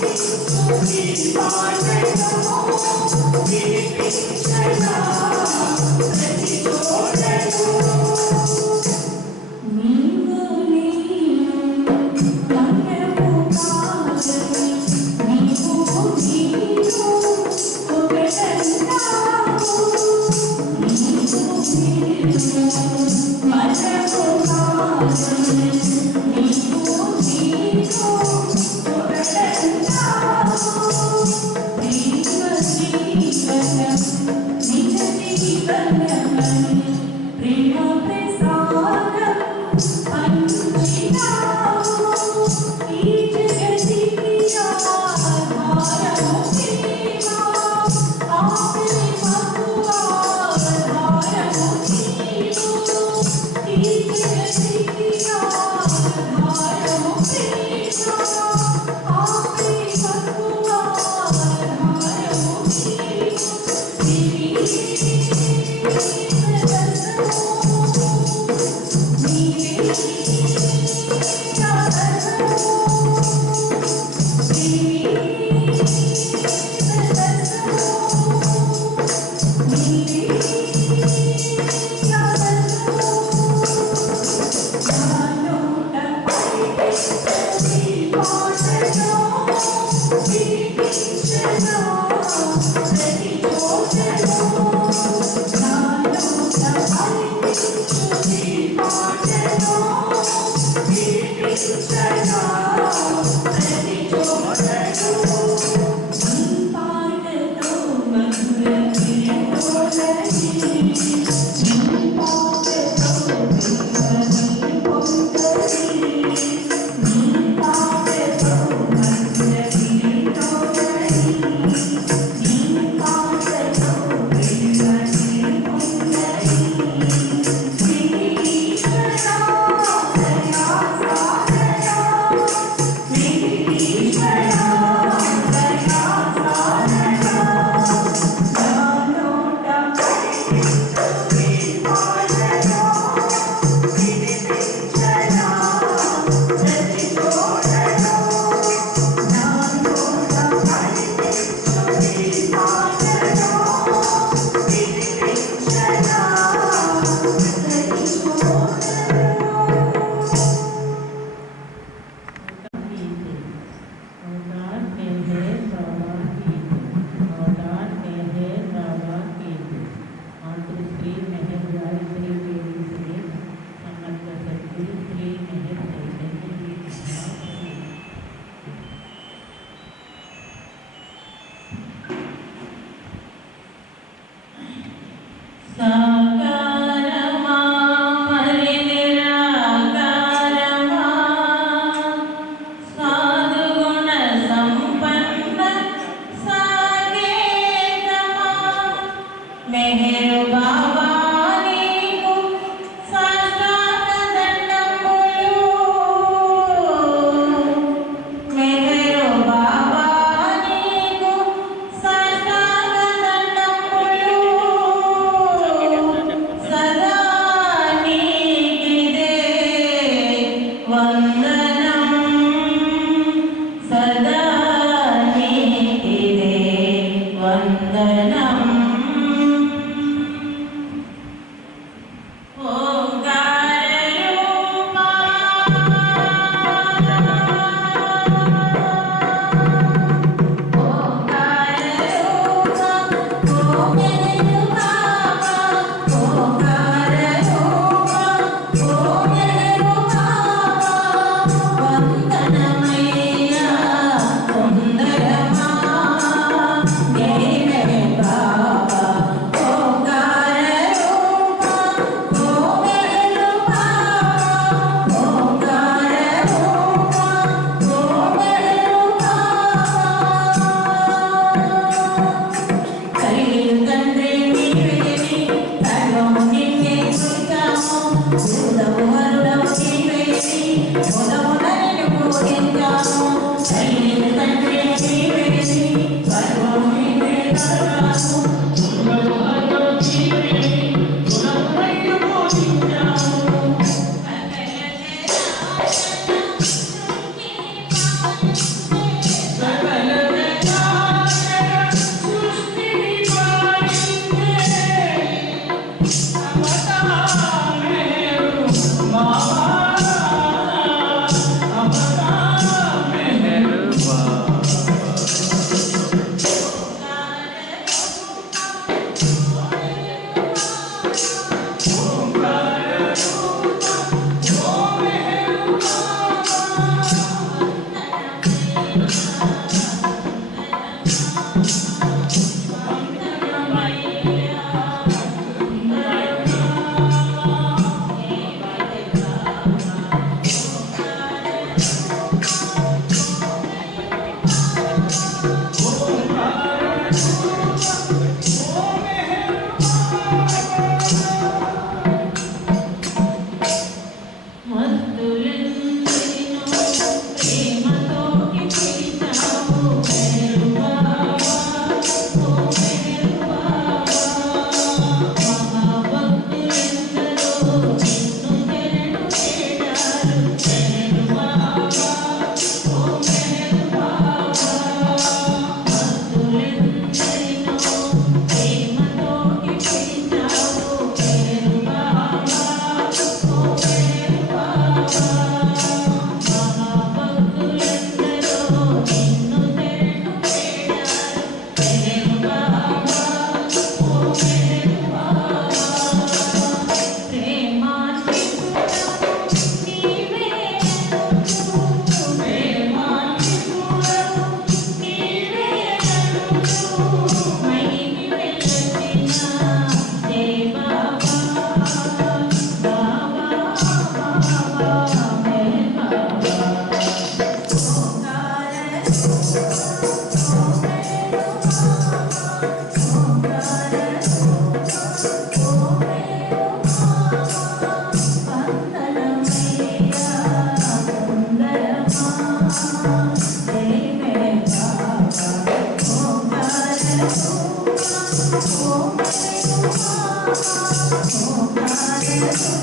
Thank Jesus.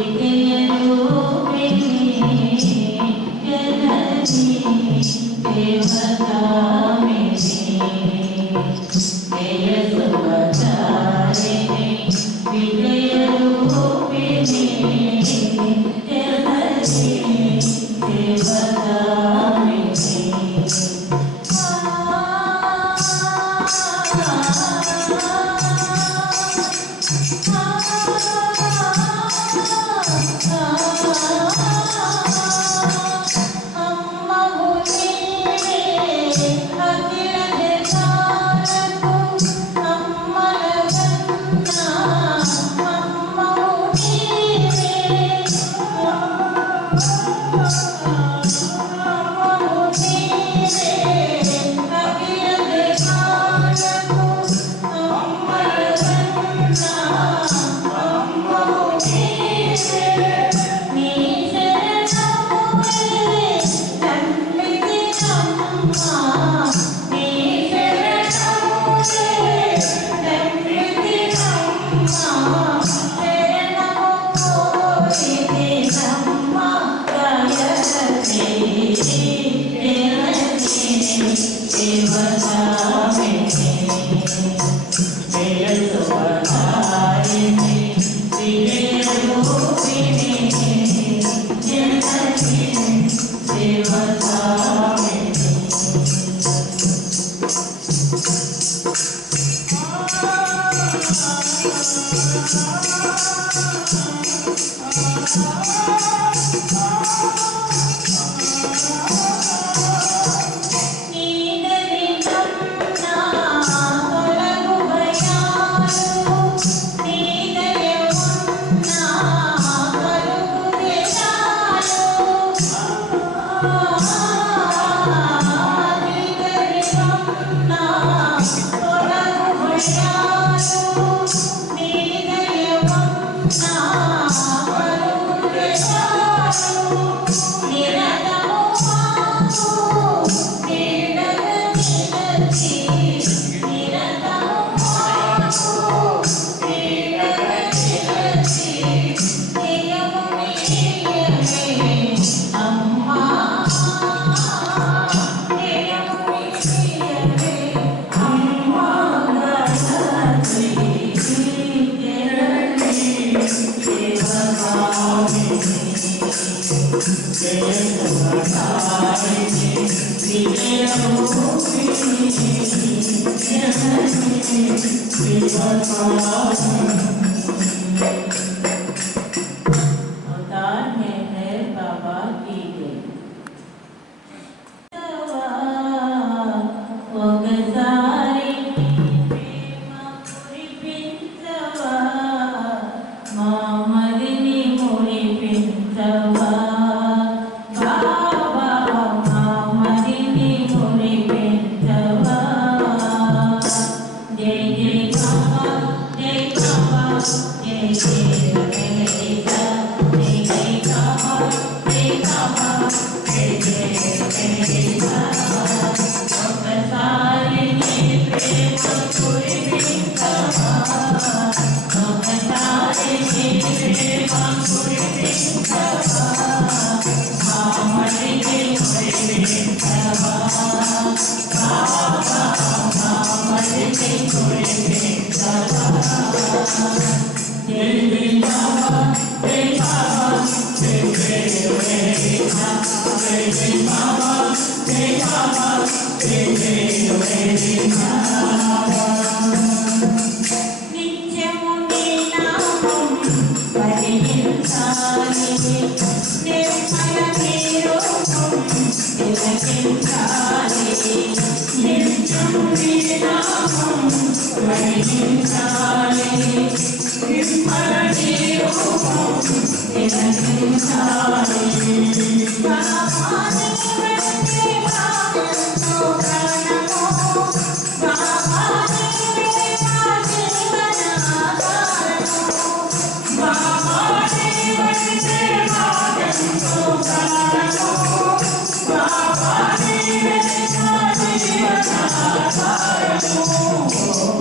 we 飞出彩云，你别犹豫，别担心，心儿在跳动。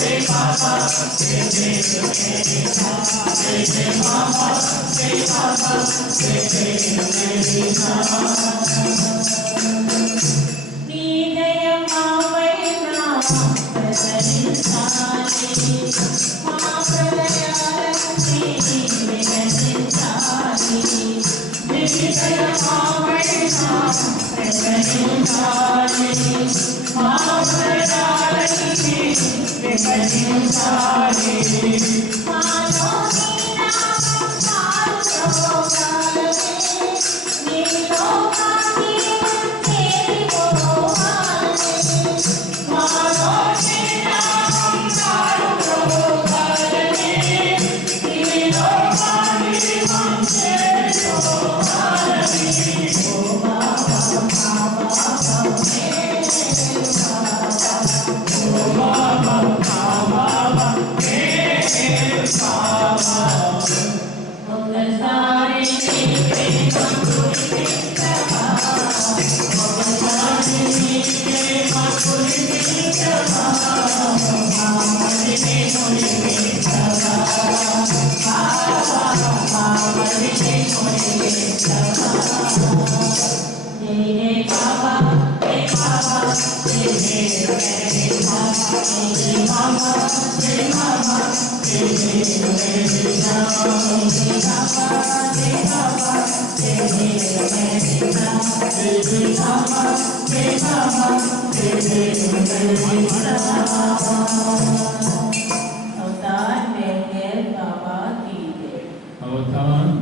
Thank Baba, Baba, Baba, Thank you. अवतार मेहर बाबा की जय अवतार